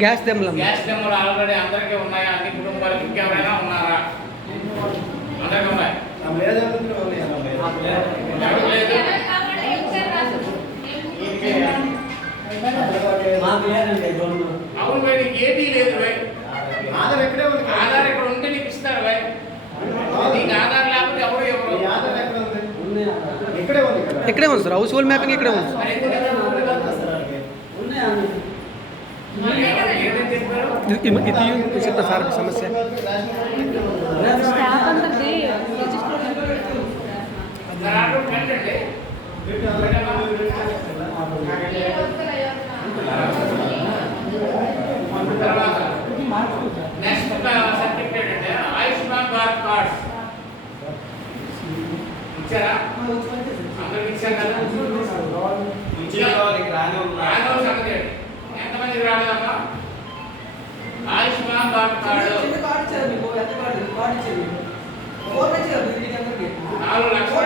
Gas దెమ్మలు already అందరికీ ఉన్నాయా? అన్ని కుటుంబాలకు ఇంకెవరైనా ఉన్నారా? అందరికీ ఉన్నాయి. అవును భాయ్, నీకు ఏటీ లేదు భాయ్. ఆధార్ ఎక్కడ ఉంటే నీకు ఇస్తారు భాయ్. నీకు ఆధార్ లేకపోతే ఎవరు ఇక్కడే ఉంది సార్. హౌస్ హోల్డ్ మ్యాపింగ్ ఇక్కడే ఉంది. ఇది చెప్తా సార్ సమస్య. నెక్స్ట్ సర్టిఫికేట్ అంటే ఆయుష్మాన్ భారత్ కార్డ్ ఇచ్చారా? అందరికి ఇచ్చారు కదా? ఎంతమందికి రాలేదమ్మా? ఆయుష్మాన్ భారత్ కార్డు 4 లక్షల